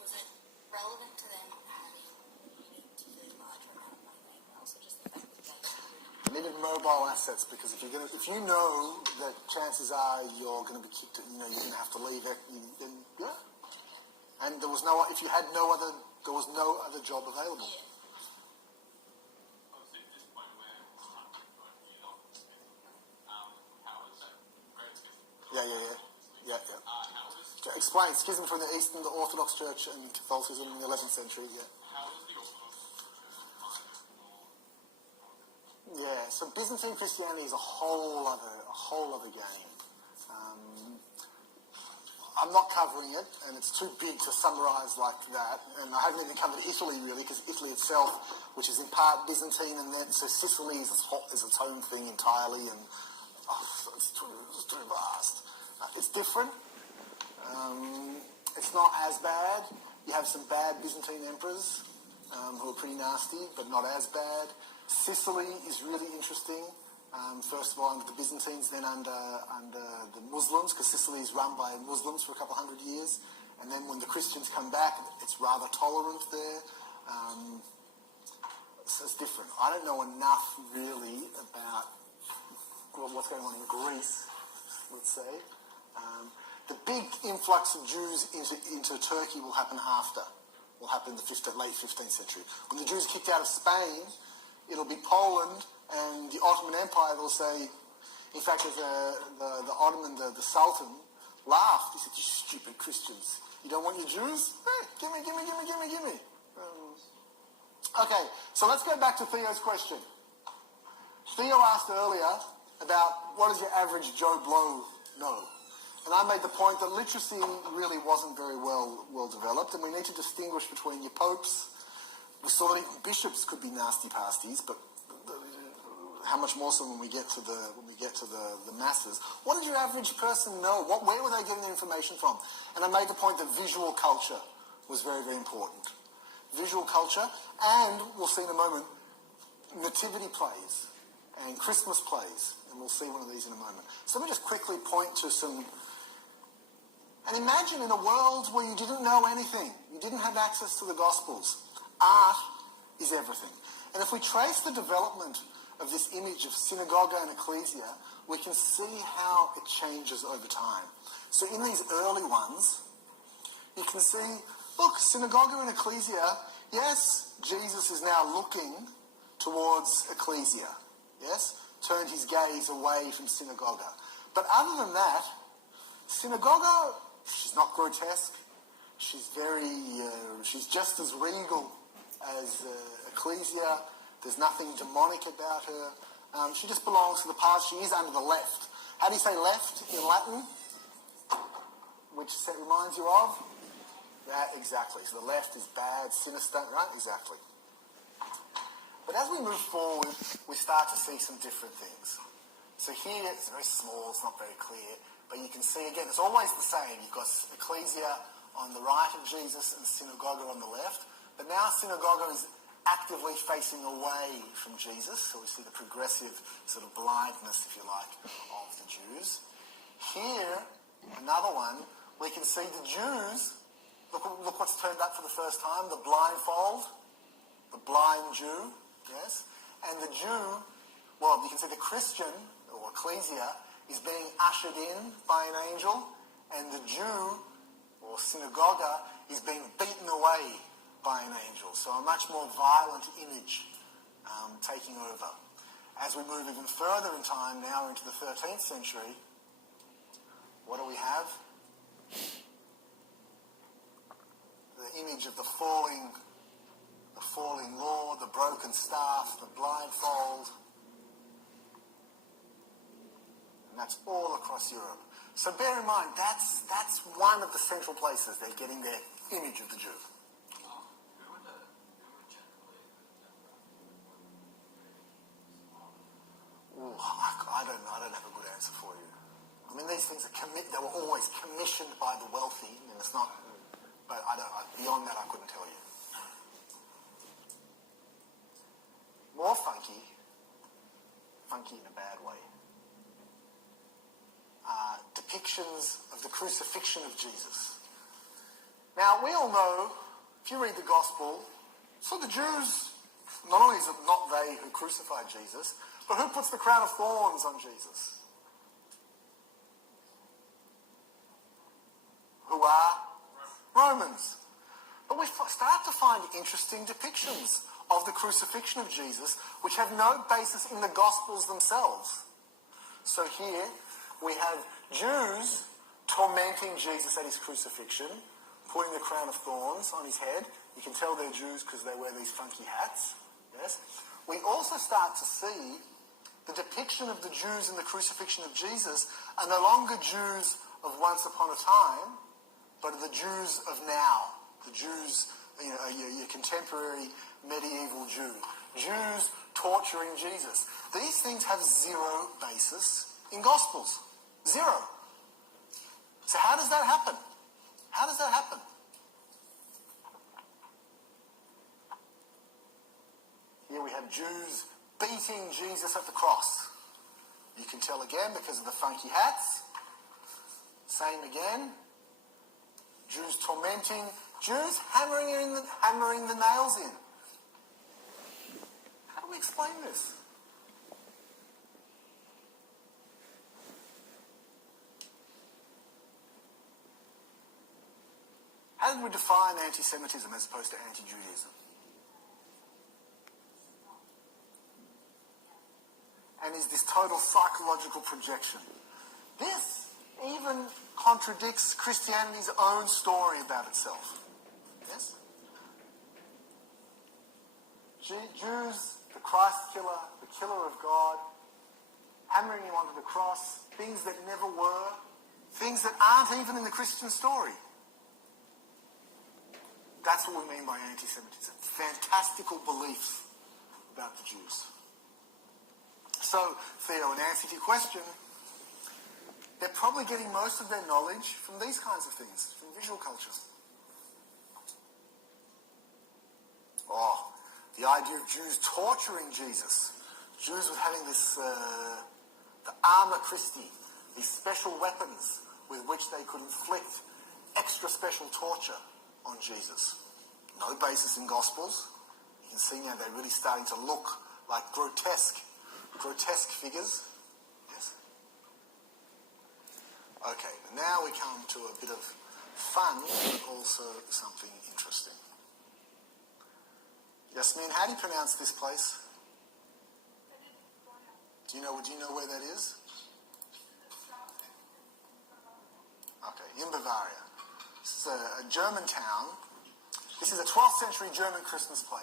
was it relevant to them having a larger amount of money than else, or just the fact that they needed mobile assets, because if you know that chances are you're going to be kicked, you're going to have to leave it, then yeah. And there was no other job available. Yeah. Explain schism between the Eastern, the Orthodox Church, and Catholicism in the 11th century. Yeah. So Byzantine Christianity is a whole other game. I'm not covering it, and it's too big to summarise like that. And I haven't even covered Italy really, because Italy itself, which is in part Byzantine, and then so Sicily is its own thing entirely, and it's too vast. It's different. It's not as bad. You have some bad Byzantine emperors who are pretty nasty, but not as bad. Sicily is really interesting. First of all, under the Byzantines, then under the Muslims, because Sicily is run by Muslims for a couple hundred years. And then when the Christians come back, it's rather tolerant there. So it's different. I don't know enough really about what's going on in Greece, let's say. The big influx of Jews into Turkey will happen in the late 15th century. When the Jews are kicked out of Spain, it'll be Poland and the Ottoman Empire will say, in fact, the Ottoman, the Sultan, laughed. He said, "You stupid Christians. You don't want your Jews? Hey, give me. Okay, so let's go back to Theo's question. Theo asked earlier about what does your average Joe Blow know? And I made the point that literacy really wasn't very well developed, and we need to distinguish between your popes. We saw that even bishops could be nasty pasties, but how much more so when we get to the masses? What did your average person know? Where were they getting their information from? And I made the point that visual culture was very, very important. Visual culture, and we'll see in a moment, nativity plays and Christmas plays, and we'll see one of these in a moment. So let me just quickly point to some. And imagine in a world where you didn't know anything, you didn't have access to the Gospels. Art is everything. And if we trace the development of this image of synagoga and ecclesia, we can see how it changes over time. So in these early ones, you can see, look, synagoga and ecclesia, yes, Jesus is now looking towards ecclesia, yes, turned his gaze away from synagoga. But other than that, synagoga, she's not grotesque. She's she's just as regal as ecclesia. There's nothing demonic about her. She just belongs to the past. She is under the left. How do you say left in Latin? Which set reminds you of? That, exactly. So the left is bad, sinister, right? Exactly. But as we move forward, we start to see some different things. So here, it's very small, it's not very clear. But you can see, again, it's always the same. You've got ecclesia on the right of Jesus and synagoga on the left. But now synagoga is actively facing away from Jesus. So we see the progressive sort of blindness, if you like, of the Jews. Here, another one, we can see the Jews. Look what's turned up for the first time, the blindfold, the blind Jew, yes? And the Jew, well, you can see the Christian, or ecclesia, is being ushered in by an angel, and the Jew, or synagoga, is being beaten away by an angel. So a much more violent image taking over. As we move even further in time, now into the 13th century, what do we have? The image of the falling Lord, the broken staff, the blindfold. And that's all across Europe. So bear in mind, that's one of the central places they're getting their image of the Jew. Ooh, I don't have a good answer for you. I mean, these things they were always commissioned by the wealthy, and it's not. But beyond that, I couldn't tell you. More funky in a bad way. Depictions of the crucifixion of Jesus. Now, we all know, if you read the Gospel, so the Jews, not only is it not they who crucified Jesus, but who puts the crown of thorns on Jesus? Who are? Romans. But we start to find interesting depictions of the crucifixion of Jesus, which have no basis in the Gospels themselves. So here we have Jews tormenting Jesus at his crucifixion, putting the crown of thorns on his head. You can tell they're Jews because they wear these funky hats. Yes. We also start to see the depiction of the Jews in the crucifixion of Jesus are no longer Jews of once upon a time, but are the Jews of now. The Jews, your contemporary medieval Jew. Jews torturing Jesus. These things have zero basis in Gospels. Zero. So how does that happen? How does that happen? Here we have Jews beating Jesus at the cross. You can tell again because of the funky hats. Same again. Jews tormenting, Jews hammering the nails in. How do we explain this? How did we define anti-Semitism as opposed to anti-Judaism? And is this total psychological projection? This even contradicts Christianity's own story about itself. Yes? Jews, the Christ killer, the killer of God, hammering him onto the cross, things that never were, things that aren't even in the Christian story. That's what we mean by anti-Semitism. Fantastical beliefs about the Jews. So, Theo, in answer to your question, they're probably getting most of their knowledge from these kinds of things, from visual culture. Oh, the idea of Jews torturing Jesus. Jews were having this, the arma Christi, these special weapons with which they could inflict extra special torture on Jesus. No basis in Gospels. You can see now they're really starting to look like grotesque figures. Yes? Okay, now we come to a bit of fun, but also something interesting. Yasmin, how do you pronounce this place? Do you know where that is? Okay, in Bavaria. This is a German town. This is a 12th century German Christmas play,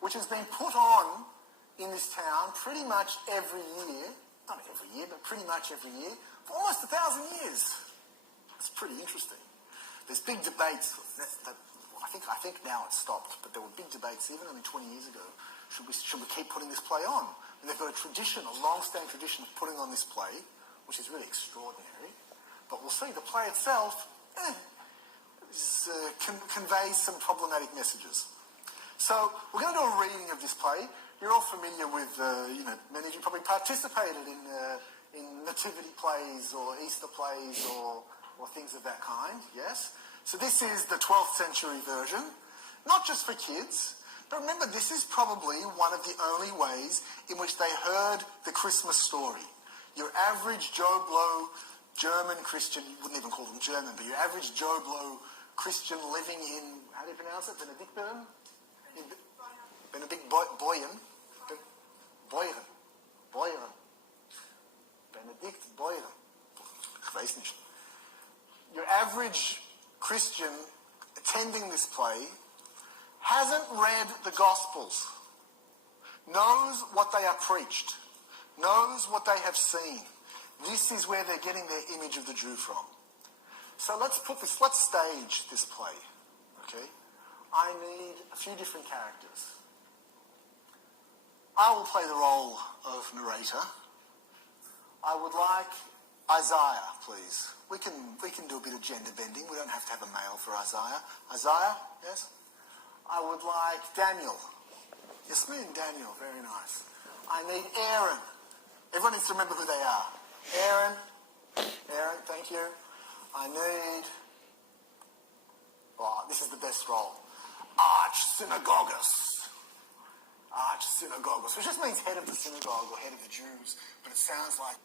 which has been put on in this town pretty much every year. Not every year, but pretty much every year for almost 1,000 years. It's pretty interesting. There's big debates. I think now it's stopped, but there were big debates even only 20 years ago. Should we keep putting this play on? And they've got a tradition, a long-standing tradition of putting on this play, which is really extraordinary. But we'll see, the play itself conveys some problematic messages. So we're going to do a reading of this play. You're all familiar with, many of you probably participated in nativity plays or Easter plays or things of that kind, yes? So this is the 12th century version, not just for kids, but remember this is probably one of the only ways in which they heard the Christmas story. Your average Joe Blow German Christian, you wouldn't even call them German, but your average Joe Blow Christian living in, how do you pronounce it, Benedictbeuren? Benedict Boyen. Benedict Boyen. Ich weiß nicht. Your average Christian attending this play hasn't read the Gospels, knows what they are preached, knows what they have seen. This is where they're getting their image of the Jew from. So let's stage this play, okay? I need a few different characters. I will play the role of narrator. I would like Isaiah, please. We can do a bit of gender bending. We don't have to have a male for Isaiah. Isaiah, yes? I would like Daniel. Yasmin, Daniel, very nice. I need Aaron. Everyone needs to remember who they are. Aaron, thank you. I need... Oh, this is the best role. Arch-synagogus. Arch-synagogus, which just means head of the synagogue or head of the Jews, but it sounds like